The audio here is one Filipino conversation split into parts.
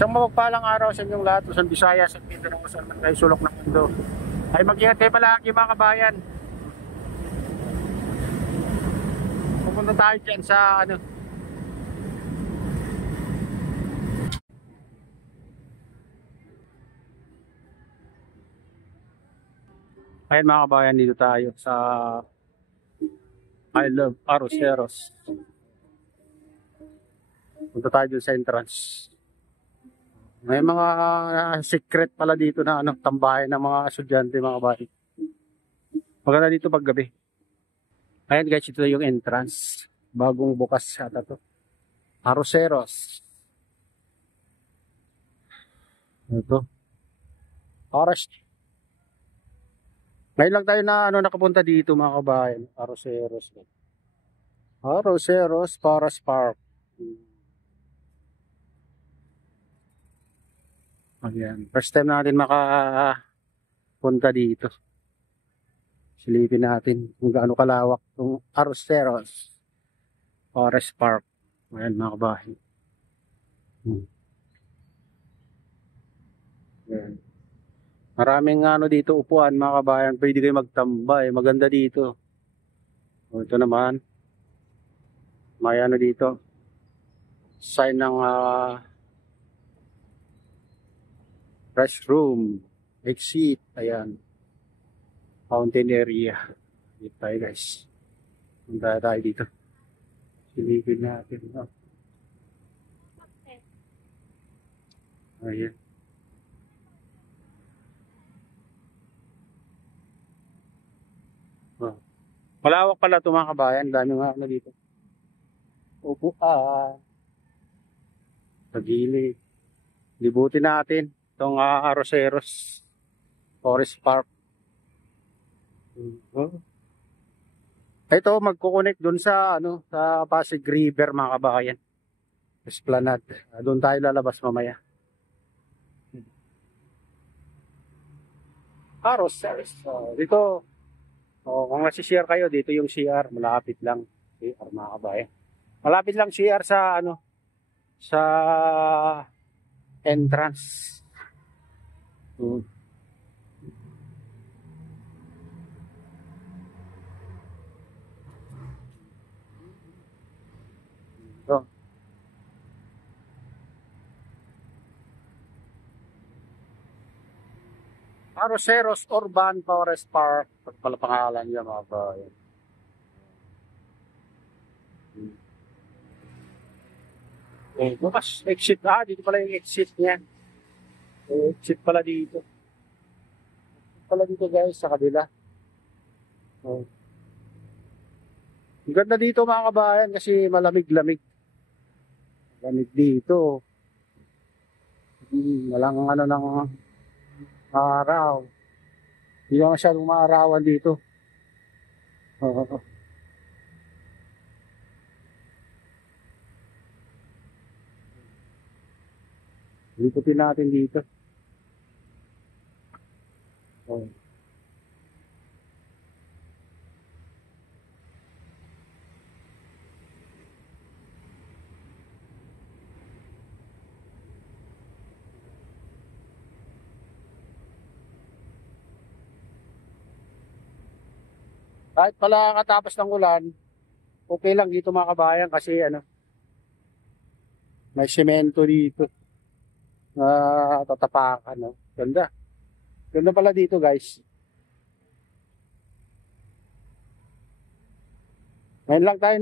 Isang mapagpalang araw sa inyong lahat, Luzon, Visayas at Mindanao sa mga sulok ng mundo. Ay mag-ingat kayo palagi mga kabayan. Pupunta tayo dyan sa Ayan mga kabayan, dito tayo sa I Love Arroceros. Punta tayo dun sa entrance. May mga secret pala dito na tambahay ng mga estudyante mga kabayan. Maganda dito pag gabi. Ayan guys, ito yung entrance. Bagong bukas ata to. Arroceros. Ito. Forest. Ngayon lang tayo na nakapunta dito mga kabayan. Arroceros. Arroceros Forest Park. Ayan. First time natin makapunta dito. Silipin natin kung gaano kalawak itong Arroceros Forest Park. Ayan mga kabayan. Ayan. Maraming dito upuan mga kabayan. Pwede kayo magtambay. Maganda dito. O, ito naman. May dito. Sign ng restroom. Exit. Ayan. Fountain area. Dito tayo guys. Punta tayo dito. Silipin natin. Ayan. Malawak pala ito mga kabayan. Dami nga dito. Upuan. Sa gilid. Libutin natin itong Arroceros Forest Park. Ito magko-connect dun sa sa Pasig River mga kabayan. Esplanade. Doon tayo lalabas mamaya. Arroceros. Dito kung nasi-share kayo, dito yung CR, malapit lang. CR mga kabayan. Malapit lang CR sa sa entrance. Ito. Arroceros Urban Forest Park. Pala pangalan niya mga kabayan. Bukas, exit na. Dito pala yung exit niya. Exit pala dito. Pala dito guys, sa kabila. Ang ganda dito mga kabayan kasi malamig-lamig. Lamig dito. Walang ng araw. Hindi naman masyadong maarawan dito. Liputin natin dito. Kahit pala katapos ng ulan, okay lang dito mga kabayan kasi may semento dito na tatapakan. Ganda. Ganda pala dito guys. Ngayon lang tayo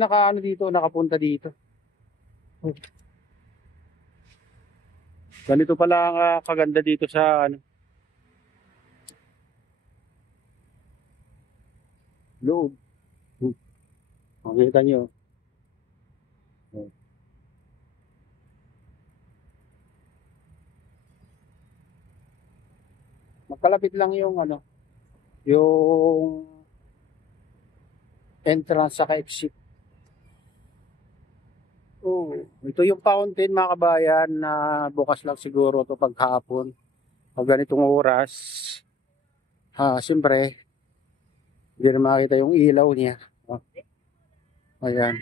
nakapunta dito. Ganito pala ang kaganda dito sa loob. Makikita nyo. Magkalapit lang yung yung entrance sa exit. Ito yung fountain mga kabayan na bukas lang siguro to paghapon. Pag ganitong oras. Siyempre hindi na makita yung ilaw niya. Ayan.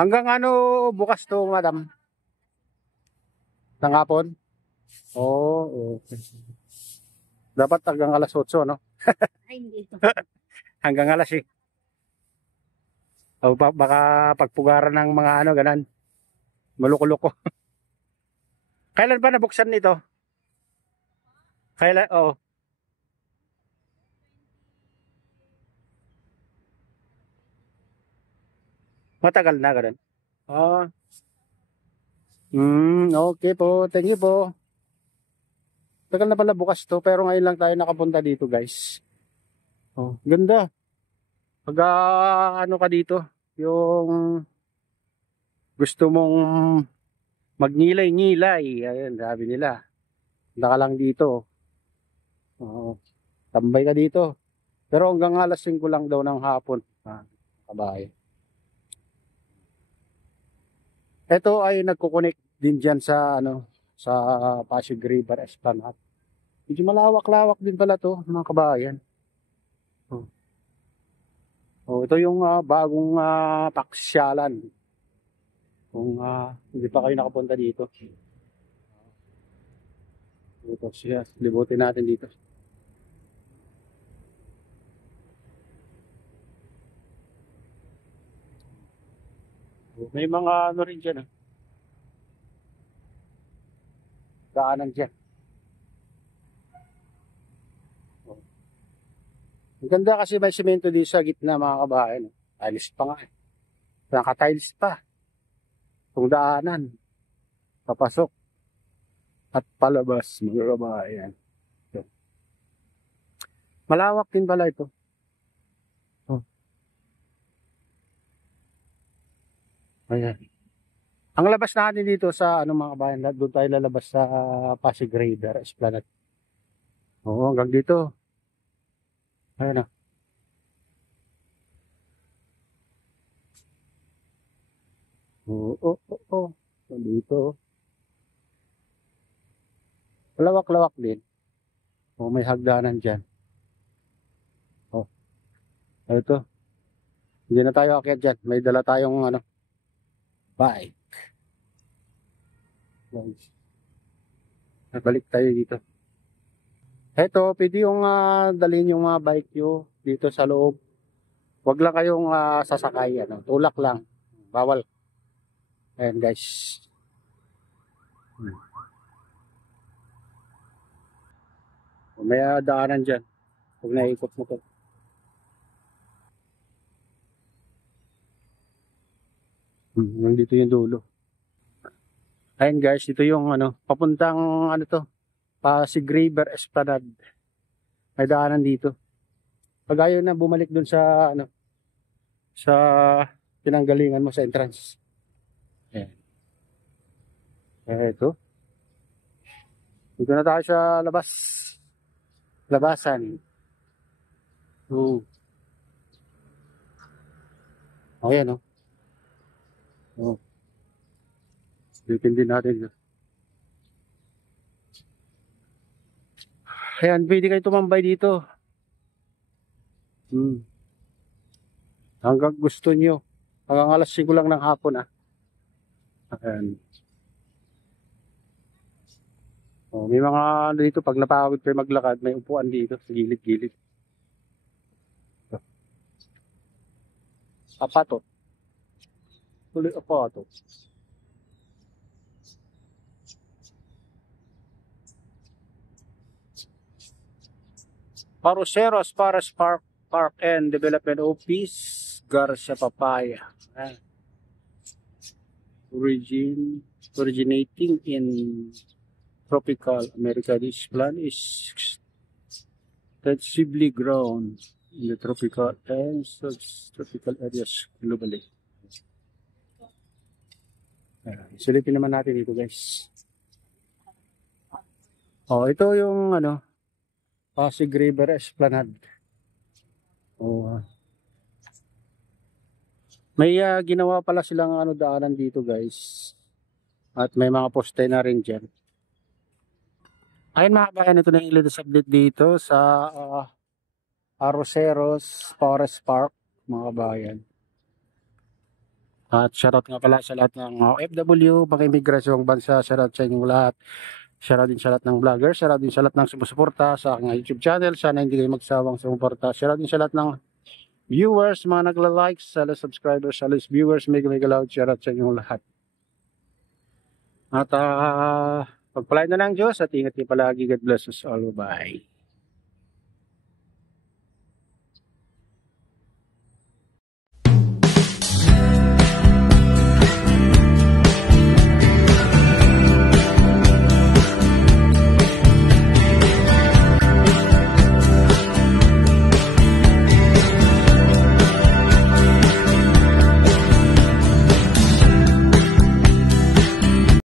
Hanggang ano bukas to, madam? Ng hapon? Oo, okay. Dapat hanggang alas 8, no? Ay, hindi ito. Hanggang alas eh. O baka pagpugaran ng mga ano, ganan. Maluko-luko. Kailan ba nabuksan nito? Kailan? Oh, matagal na ganun. Ah, okay po. Thank you po. Tagal na pala bukas to, pero ngayon lang tayo nakapunta dito, guys. Oh, ganda. Pag ano ka dito, yung gusto mong magnilay-ngilay, ayun, sabi nila. Punta ka lang dito. Oh, tambay ka dito. Pero hanggang alas 5 lang daw ng hapon. Kabahay. Ito ay nagko-connect din diyan sa ano, sa Pasig River Esplanade. Medyo malawak-lawak din pala to, mga kabayan. Oh. Oh, ito yung bagong paksyalan. Kung hindi pa kayo nakapunta dito. Ito siya, libutin natin dito. May mga ano rin dyan, daanan dyan. Oh. Ang ganda kasi may semento dito sa gitna, mga kabayan. Tiles pa nga. Naka-tiles pa. Itong daanan. Papasok at palabas, mga kabayan. So, malawak din pala ito. Oh. Ayan. Ang labas natin dito sa ano mga kabayan, doon tayo lalabas sa Pasig River Esplanade. Oo, hanggang dito. Ayan na. Oo, oo, oo. Dito. Lawak-lawak din. Oo, may hagdanan dyan. Oh, ito. Hindi na tayo akyat dyan. May dala tayong ano, bike. Balik tayo dito. Ito, pwede yung dalhin yung mga bike nyo dito sa loob. Huwag lang kayong sasakay. Ano, tulak lang. Bawal. Ayan guys. May daanan dyan. Huwag naikot mo to. Nandito yung dulo. Ayan guys, ito yung ano, papuntang ano to, Pasig River Esplanade. May daanan dito. Pag ayaw na bumalik dun sa ano, sa pinanggalingan mo sa entrance. Ayan. Ito. Dito na tayo sa labas. Labasan. Ayan o. Oh. Bitin din natin. Ayan, pwede kayo tumambay dito. Hanggang gusto nyo. Hanggang alas 5 lang ng hapon Ayan. Oh, may mga ano dito, pag napagod kayo maglakad, may upuan dito sa gilid-gilid. Apato. Tuloy apato. Paruseros Paras Park and Development Office, Garcia Papaya. Originating in tropical America, this plant is extensively grown in the tropical and subtropical areas globally. Silipin naman natin dito guys. Oh, ito yung ano, Pasig River Esplanade. Oh, may ginawa pala silang ano daanan dito guys. At may mga poste na rin dyan. Ayun mga kabayan, ito na yung latest update dito sa Arroceros Forest Park mga kabayan. At shoutout nga pala sa lahat ng mga OFW, mga imigrasyong bansa, shoutout sa inyong lahat. Shoutout din sa lahat ng vlogger, shoutout din sa lahat ng sumusuporta sa aking YouTube channel. Sana hindi kayo magsawang sumuporta. Shoutout din sa lahat ng viewers, mga nagla-likes, sa lahat subscribers, sa lahat viewers, mega mega loud shoutout sa inyong lahat. At pagpalain na ng Diyos at ingat niyo palagi. God bless us all. Bye.